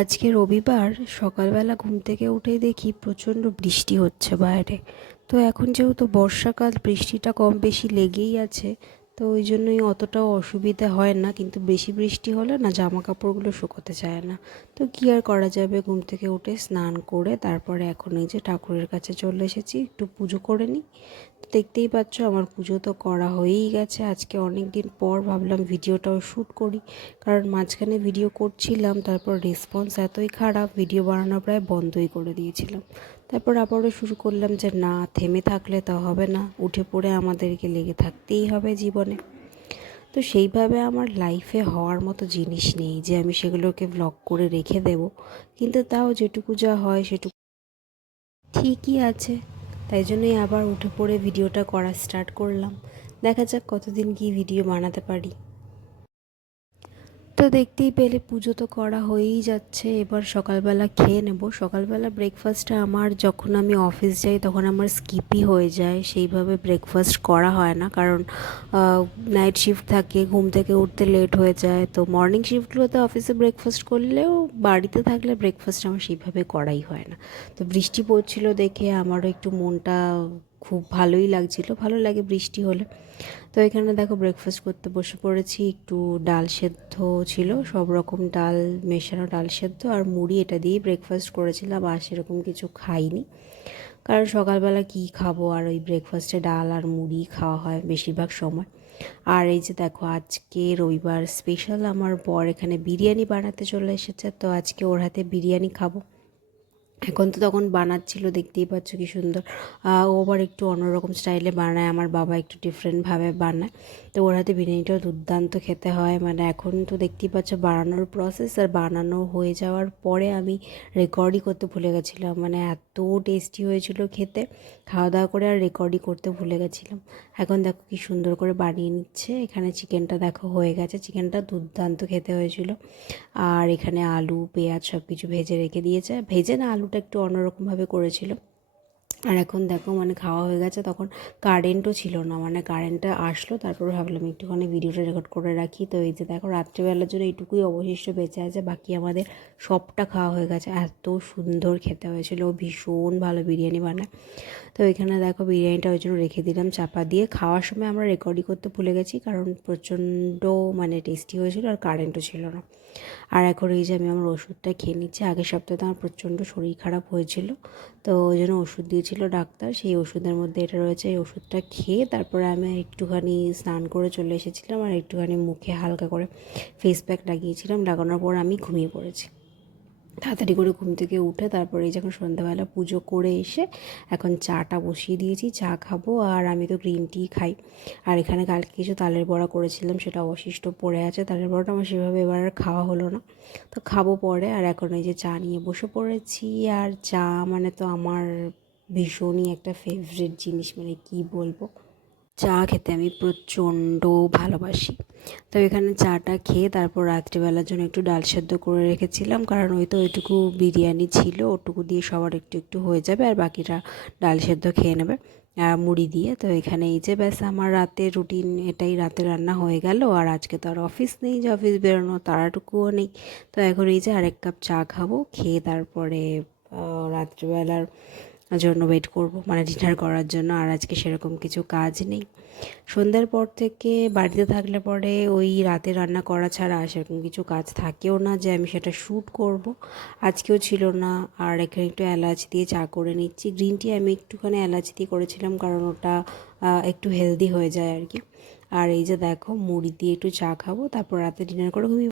আজকে রবিবার সকালবেলা ঘুম থেকে উঠেই দেখি প্রচণ্ড বৃষ্টি হচ্ছে বাইরে। তো এখন যেহেতু বর্ষাকাল, বৃষ্টিটা কম বেশি লেগেই আছে, তো ওই জন্যই অতটাও অসুবিধা হয় না, কিন্তু বেশি বৃষ্টি হলে না জামা কাপড়গুলো শুকোতে চায় না। তো কী আর করা যাবে? ঘুম থেকে উঠে স্নান করে তারপরে এখন এই যে ঠাকুরের কাছে চলে এসেছি, একটু পুজো করে নিই। দেখতেই পাচ্ছ আমার পুজো তো করা হয়েই গেছে। আজকে অনেক দিন পর ভাবলাম ভিডিওটাও শ্যুট করি। কারণ মাঝখানে ভিডিও করছিলাম, তারপর রেসপন্স এতই খারাপ, ভিডিও বানানো প্রায় বন্ধই করে দিয়েছিলাম। তারপর আবারও শুরু করলাম যে, না, থেমে থাকলে তো হবে না। উঠে পড়ে আমাদেরকে লেগে থাকতেই হবে জীবনে। তো সেইভাবে আমার লাইফে হওয়ার মতো জিনিস নেই যে, আমি সেগুলোকে ব্লগ করে রেখে দেব। কিন্তু তাও যেটুকু যা হয় সেটুকু ঠিকই আছে। তাই জন্যই আবার উঠে পড়ে ভিডিওটা করা স্টার্ট করলাম। দেখা যাক কতদিন কি ভিডিও বানাতে পারি। তো দেখতেই পেলে পুজো তো করা হয়েই যাচ্ছে। এবার সকালবেলা খেয়ে নেব। সকালবেলা ব্রেকফাস্টটা আমার যখন আমি অফিস যাই তখন আমার স্কিপই হয়ে যায়। সেইভাবে ব্রেকফাস্ট করা হয় না। কারণ নাইট শিফট থাকে, ঘুম থেকে উঠতে লেট হয়ে যায়। তো মর্নিং শিফটগুলোতে অফিসে ব্রেকফাস্ট করলেও বাড়িতে থাকলে ব্রেকফাস্ট আমার সেইভাবে করাই হয় না। তো বৃষ্টি পড়ছিল দেখে আমারও একটু মনটা খুব ভালোই লাগছিল, ভালো লাগে বৃষ্টি হলে। তো এখানে দেখো ব্রেকফাস্ট করতে বসে পড়েছি, একটু ডাল সেদ্ধ ছিল, সব রকম ডাল মেশানো ডাল সেদ্ধ আর মুড়ি এটা দিয়ে ব্রেকফাস্ট করেছিলাম, আর সেরকম কিছু খাইনি। কারণ সকালবেলা কি খাব, আর ওই ব্রেকফাস্টে ডাল আর মুড়ি খাওয়া হয় বেশিরভাগ সময়। আর এই যে দেখো, আজকে রবিবার স্পেশাল আমার বর এখানে বিরিয়ানি বানাতে চলে এসেছে, তো আজকে ওর হাতে বিরিয়ানি খাব। এখন তো তখন বানাচ্ছিল, দেখতেই পাচ্ছ কি সুন্দর। ও আবার একটু অন্যরকম স্টাইলে বানায়, আমার বাবা একটু ডিফারেন্টভাবে বানায়। তো ওর হাতে বিরিয়ানিটাও দুর্দান্ত খেতে হয় মানে এখন তো দেখতেই পাচ্ছ বানানোর প্রসেস আর বানানো হয়ে যাওয়ার পরে আমি রেকর্ডই করতে ভুলে গেছিলাম মানে এত টেস্টি হয়েছিল খেতে। খাওয়া দাওয়া করে আর রেকর্ডই করতে ভুলে গেছিলাম। এখন দেখো কি সুন্দর করে বানিয়ে নিচ্ছে, এখানে চিকেনটা দেখো হয়ে গেছে। চিকেনটা দুর্দান্ত খেতে হয়েছিল। আর এখানে আলু, পেঁয়াজ সব কিছু ভেজে রেখে দিয়েছে। ভেজে না আলুটা একটু অন্যরকমভাবে করেছিল। আর এখন দেখো মানে খাওয়া হয়ে গেছে, তখন কারেন্টও ছিল না। মানে কারেন্টটা আসলো, তারপর ভাবলাম একটুখানি ভিডিওটা রেকর্ড করে রাখি। তো এই যে দেখো, রাত্রিবেলার জন্য এইটুকুই অবশিষ্ট বেঁচে আছে, বাকি আমাদের সবটা খাওয়া হয়ে গেছে। এত সুন্দর খেতে হয়েছিল, ভীষণ ভালো বিরিয়ানি বানায়। তো এখানে দেখো বিরিয়ানিটা ওই জন্য রেখে দিলাম, চাপা দিয়ে। খাওয়ার সময় আমরা রেকর্ডিং করতে ভুলে গেছি, কারণ প্রচণ্ড মানে টেস্টি হয়েছিল আর কারেন্টও ছিল না। আর এখন এই যে আমি আমার ওষুধটা খেয়ে নিচ্ছি, আগের সপ্তাহে তো আমার প্রচণ্ড শরীর খারাপ হয়েছিল। তো ওই জন্য ওষুধ দিয়েছিল ডাক্তার, সেই ওষুধের মধ্যে এটা রয়েছে, এই ওষুধটা খেয়ে তারপরে আমি একটুখানি স্নান করে চলে এসেছিলাম আর একটুখানি মুখে হালকা করে ফেস প্যাক লাগিয়েছিলাম, লাগানোর পর আমি ঘুমিয়ে পড়েছি। তাড়াতাড়ি করে ঘুম থেকে উঠে তারপরে যখন সন্ধ্যাবেলা পুজো করে এসে এখন চাটা বসিয়ে দিয়েছি, চা খাব আর আমি তো গ্রিন টি খাই। আর এখানে কালকে কিছু তালের বড়া করেছিলাম, সেটা অবশিষ্ট পড়ে আছে, তালের বড়াটা আমার সেভাবে এবার আর খাওয়া হলো না। তো খাব পরে আর এখন এই যে চা নিয়ে বসে পড়েছি আর চা মানে তো আমার ভীষণই একটা ফেভারিট জিনিস মানে কি বলব? চা খেতে আমি প্রচণ্ড ভালোবাসি। তো এখানে চাটা খেয়ে তারপর রাত্রিবেলার জন্য একটু ডাল সেদ্ধ করে রেখেছিলাম, কারণ ওই তো ওইটুকু বিরিয়ানি ছিল, ওটুকু দিয়ে সবার একটু একটু হয়ে যাবে আর বাকিটা ডাল সেদ্ধ খেয়ে নেবে। মুড়ি দিয়ে, তো এখানে এই যে ব্যাস আমার রাতে রুটিন এটাই, রাতে রান্না হয়ে গেল আর আজকে তো আর অফিস নেই, যে অফিস বেরোনো তারাটুকুও নেই। তো এখন এই যে আরেক কাপ চা খাব, খেয়ে তারপরে রাত্রিবেলার জন্য ওয়েট করব মানে ডিনার করার জন্য আর আজকে সেরকম কিছু কাজ নেই। সন্ধ্যার পর থেকে বাড়িতে থাকলে পরে ওই রাতে রান্না করা ছাড়া সেরকম কিছু কাজ থাকেও না যে আমি সেটা শ্যুট করব। আজকেও ছিল না আর এখানে একটু এলাচ দিয়ে চা করে নিচ্ছি। গ্রিন টি আমি একটুখানি এলাচ দিয়ে করেছিলাম কারণ ওটা একটু হেলদি হয়ে যায় আর কি। আর এই যে দেখো মুড়ি দিয়ে একটু চা খাব তারপর রাতে ডিনার করে ঘুমিয়ে